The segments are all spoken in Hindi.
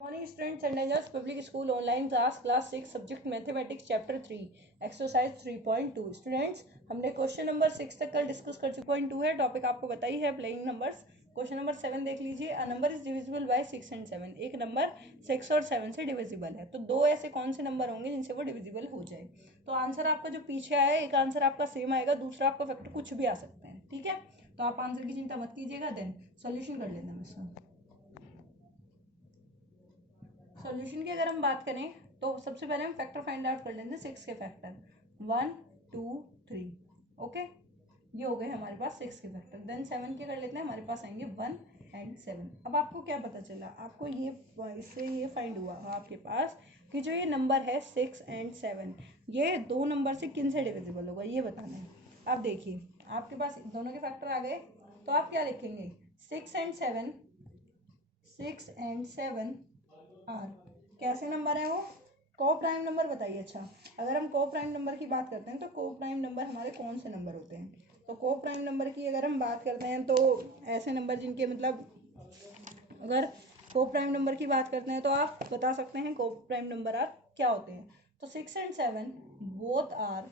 Morning students and Angels public school online class 6 subject mathematics chapter 3 exercise 3.2 students हमने क्वेश्चन नंबर 6 तक कल डिस्कस कर चुके। 2 है टॉपिक आपको बताई है प्लेइंग नंबर्स। क्वेश्चन नंबर 7 देख लीजिए। A number is divisible by 6 and 7। एक नंबर 6 और 7 से डिविजिबल है, तो दो ऐसे कौन से नंबर होंगे जिनसे वो डिविजिबल हो जाए। तो आंसर आपका जो पीछे आया, एक आंसर आपका सेम आएगा, दूसरा आपका फैक्टर कुछ भी आ सकते हैं। ठीक है, तो आप आंसर की चिंता मत कीजिएगा। देन सोल्यूशन कर लेना इसका। सॉल्यूशन की अगर हम बात करें तो सबसे पहले हम फैक्टर फाइंड आउट कर लेंगे। 6 के फैक्टर 1 2 3। ओके, ये हो गए हमारे पास 6 के फैक्टर। देन 7 के कर लेते हैं, हमारे पास आएंगे 1 एंड 7। अब आपको क्या पता चला, आपको ये इससे ये फाइंड हुआ आपके पास कि जो ये नंबर है 6 एंड 7, ये दो नंबर से किन से डिविजिबल होगा, ये बताना है। अब देखिए, आपके पास दोनों के फैक्टर आ गए, तो आप क्या लिखेंगे? 6 एंड 7 आर कैसे नंबर है वो? को प्राइम नंबर बताइए। अच्छा, अगर हम को प्राइम नंबर की बात करते हैं तो को प्राइम नंबर हमारे कौन से नंबर होते हैं? तो को प्राइम नंबर की अगर हम बात करते हैं तो ऐसे नंबर जिनके मतलब, अगर को प्राइम नंबर की बात करते हैं तो आप बता सकते हैं को प्राइम नंबर आर क्या होते हैं। तो 6 एंड 7 बोथ आर,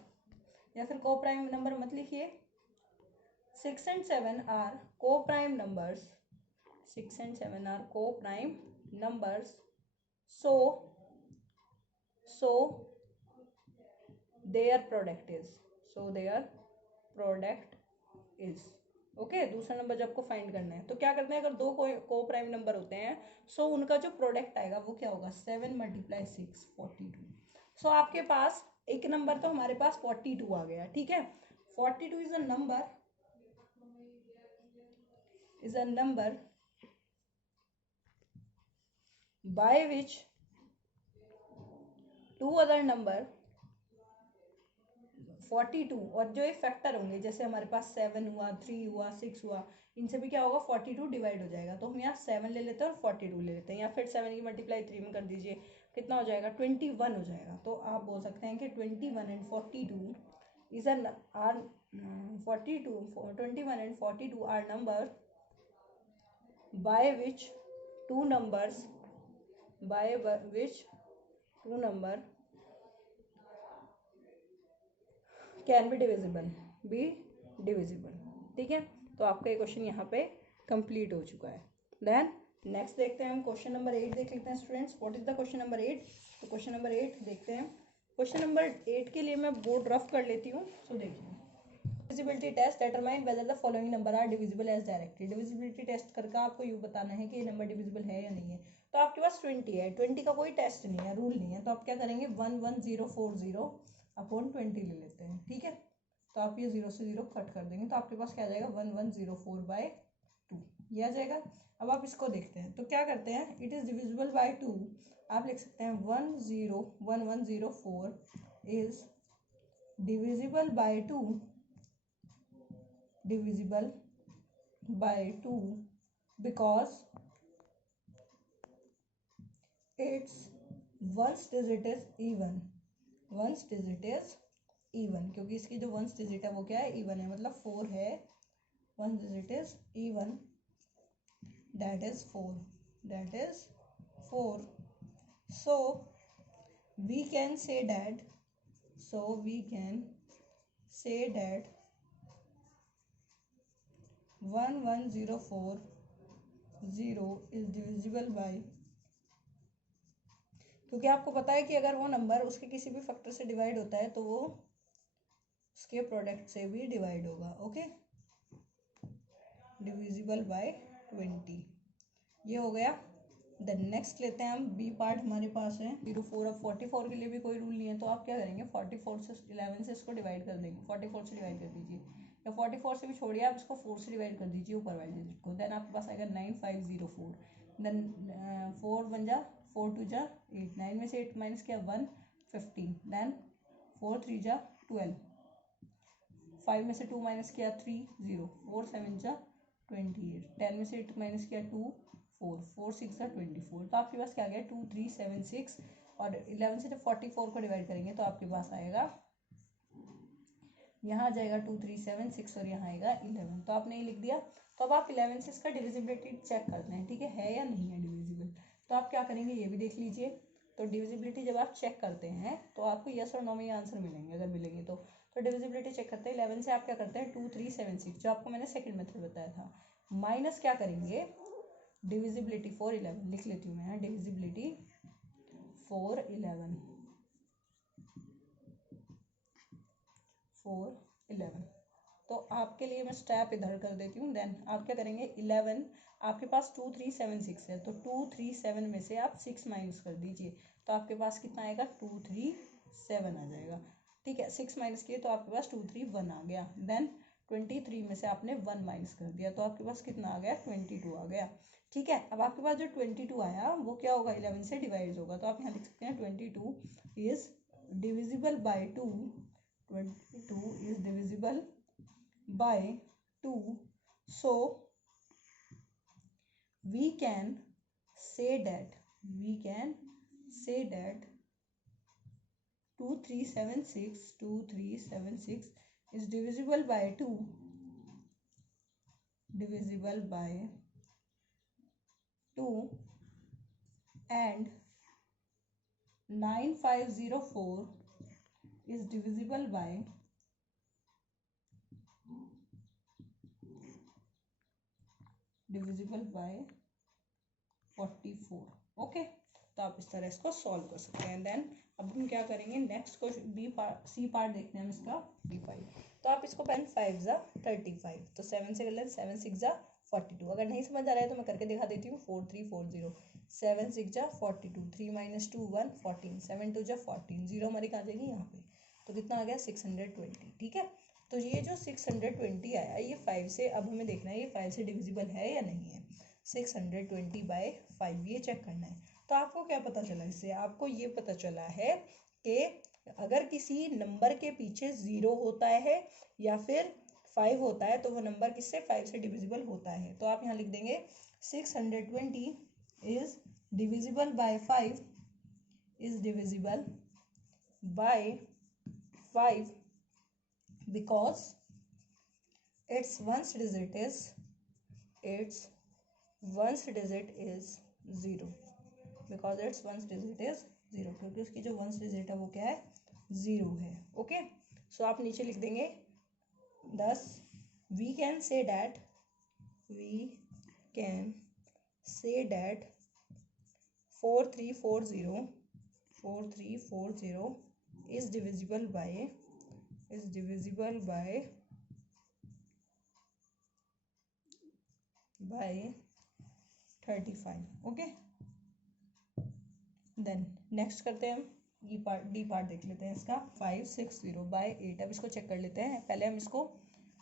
या फिर को प्राइम नंबर मत लिखिए, 6 एंड 7 आर को प्राइम नंबर्स। 6 एंड 7 आर को prime numbers, so their product is okay. दूसरा नंबर जब आपको फाइंड करना है तो क्या करते हैं, अगर दो को प्राइम नंबर होते हैं सो उनका जो प्रोडक्ट आएगा वो क्या होगा? 7 × 6 42। सो आपके पास एक नंबर तो हमारे पास 42 आ गया। ठीक है, 42 is a number by which two other number 42 और जो एक फैक्टर होंगे, जैसे हमारे पास 7 हुआ, 3 हुआ, 6 हुआ, इनसे भी क्या होगा? 42 डिवाइड हो जाएगा। तो हम यहाँ 7 ले लेते हैं और 42 ले लेते हैं, या फिर 7 की मल्टीप्लाई 3 में कर दीजिए, कितना हो जाएगा? 21 हो जाएगा। तो आप बोल सकते हैं कि 21 and 42 is are 21 and 42 are number by which two numbers can be divisible. ठीक है, तो आपका ये क्वेश्चन यहाँ पे कंप्लीट हो चुका है। देन नेक्स्ट देखते हैं हम क्वेश्चन नंबर 8 देख लेते हैं students. What is the question number 8? तो क्वेश्चन नंबर 8 देखते हैं। क्वेश्चन नंबर 8 के लिए मैं बोर्ड रफ कर लेती हूँ। सो देखिए, divisibility test determine whether the following number are divisible as directly. Divisibility test करके आपको ये बताना है कि ये नंबर डिविजिबल है या नहीं है। तो आपके पास 20 है, 20 का कोई टेस्ट नहीं है, रूल नहीं है, तो आप क्या करेंगे? 11040 अपॉन 20 ले लेते हैं। ठीक है, तो आप ये 0 से 0 कट कर देंगे, तो आपके पास क्या आ जाएगा? 1104/2 ये आ जाएगा। अब आप इसको देखते हैं तो क्या करते हैं, इट इज डिविजिबल बाय 2। आप लिख सकते हैं 1104 is divisible by 2 because its ones digit is even. क्योंकि इसकी जो वंस डिजिट है वो क्या है? इवन है, मतलब 4 है। Ones digit is even, that is 4। so we can say that 11040 is divisible by, क्योंकि आपको पता है कि अगर वो नंबर उसके किसी भी फैक्टर से डिवाइड होता है तो वो उसके प्रोडक्ट से भी डिवाइड होगा। ओके, डिविजिबल बाय 20 ये हो गया। देन नेक्स्ट लेते हैं हम बी पार्ट। हमारे पास है 04। अब 44 के लिए भी कोई रूल नहीं है, तो आप क्या करेंगे? 44 से 11 से इसको डिवाइड कर देंगे। 44 से डिवाइड कर दीजिए, या 44 से भी छोड़िए, आप इसको 4 से डिवाइड कर दीजिए ऊपर वाले डिजिट को। देन आपके पास आएगा 9504। देन 4 1 जा 4 2 जा 8, 9 में से 8 माइनस किया 1 15। देन 4 3 जा 12, 5 में से 2 माइनस किया 3 0, 4 7 जा 28, 10 में से 8 माइनस किया 2 4, 4 6 जा 24। तो आपके पास क्या आ गया? 2 3 7 6, और 11 से जब 44 को डिवाइड करेंगे तो आपके पास आएगा, यहाँ आ जाएगा 2 3 7 6, और यहाँ आएगा 11। तो आपने ये लिख दिया। तो अब आप 11 से इसका डिविजिबिलिटी चेक करते हैं। ठीक है या नहीं है डिविजिबल। तो आप क्या करेंगे ये भी देख लीजिए। तो डिविजिबिलिटी जब आप चेक करते हैं तो आपको यस और नो में आंसर मिलेंगे, अगर मिलेंगे तो डिविजिबिलिटी चेक करते हैं 11 से आप क्या करते हैं 2 3 7 6, जो आपको मैंने सेकंड मेथड बताया था, माइनस क्या करेंगे डिविजिबिलिटी 4 11, लिख लेती हूँ मैं, डिविजिबिलिटी 4 11 तो आपके लिए मैं स्टेप इधर कर देती हूँ। देन आप क्या करेंगे 11, आपके पास 2 3 7 6 है, तो 2 3 7 में से आप 6 माइनस कर दीजिए, तो आपके पास कितना आएगा 2 3 7 आ जाएगा। ठीक है, 6 माइनस किए तो आपके पास 2 3 1 आ गया। देन 23 में से आपने 1 माइनस कर दिया तो आपके पास कितना आ गया 22 आ गया। ठीक है, अब आपके पास जो 22 आया वो क्या होगा 11 से डिवाइड होगा, तो आप यहाँ लिख सकते हैं 22 is divisible by 2, 22 is divisible by 2, so we can say that 2376 is divisible by 2 and 9504 is divisible by 44। Okay, तो आप इस तरह इसको सॉल्व कर सकते हैं। देन अब हम क्या करेंगे नेक्स्ट क्वेश्चन सी पार्ट देखते हैं हम इसका 35। तो आप इसको पेन 5 जा 35, तो 7 से कर लें 7 6 जा 42। अगर नहीं समझ आ रहा है तो मैं करके दिखा देती हूँ 4 3 4 0, 7 6 जा 42, 3 - 2 1 14, 7 2 जा 14, जीरो हमारी कहाँ जाएगी यहाँ पे, तो कितना आ गया 620। ठीक है, तो ये जो 620 आया ये 5 से, अब हमें देखना है ये 5 से डिविजिबल है या नहीं है। 620/5 ये चेक करना है। तो आपको क्या पता चला इससे, आपको ये पता चला है कि अगर किसी नंबर के पीछे 0 होता है या फिर 5 होता है तो वो नंबर किससे 5 से डिविजिबल होता है। तो आप यहाँ लिख देंगे 620 is divisible by 5 is divisible by 5 because its ones digit is 0, because its ones digit is 0, क्योंकि उसकी जो वंस डिजिट है वो क्या है 0 है। ओके, सो आप नीचे लिख देंगे 10 we can say that 4340 is divisible by 35। Okay, then next करते हैं हम डी पार्ट देख लेते हैं इसका 560/8। अब इसको चेक कर लेते हैं। पहले हम इसको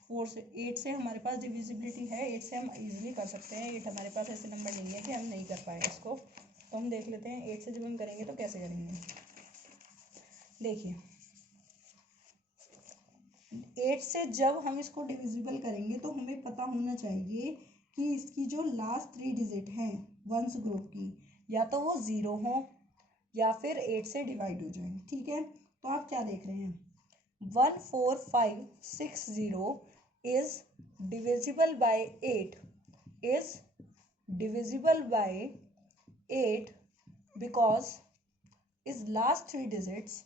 4 से 8 से हमारे पास डिविजिबिलिटी है, 8 से हम इजीली कर सकते हैं। 8 हमारे पास ऐसे नंबर नहीं है कि हम नहीं कर पाए इसको, तो हम देख लेते हैं 8 से जब हम करेंगे तो कैसे करेंगे। देखिए 8 से जब हम इसको डिविजिबल करेंगे तो हमें पता होना चाहिए कि इसकी जो लास्ट 3 डिजिट हैं वंस ग्रुप की, या तो वो 0 हो या फिर 8 से डिवाइड हो जाए। ठीक है, तो आप क्या देख रहे हैं 14560 is divisible by 8 because is last 3 digits,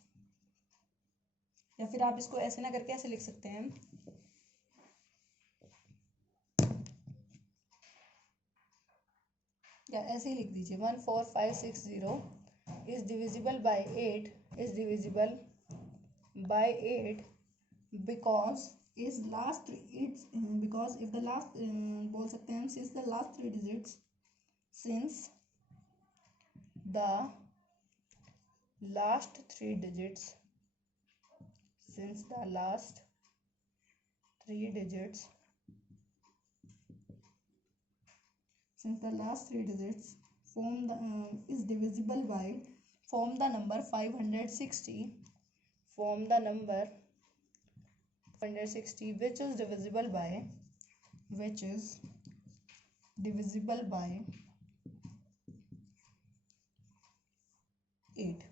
या फिर आप इसको ऐसे ना करके ऐसे लिख सकते हैं, या ऐसे ही लिख दीजिए 14560 is divisible by 8 because is last it's because if the last बोल सकते हैं since the last 3 digits is divisible by form the number 560 which is divisible by 8।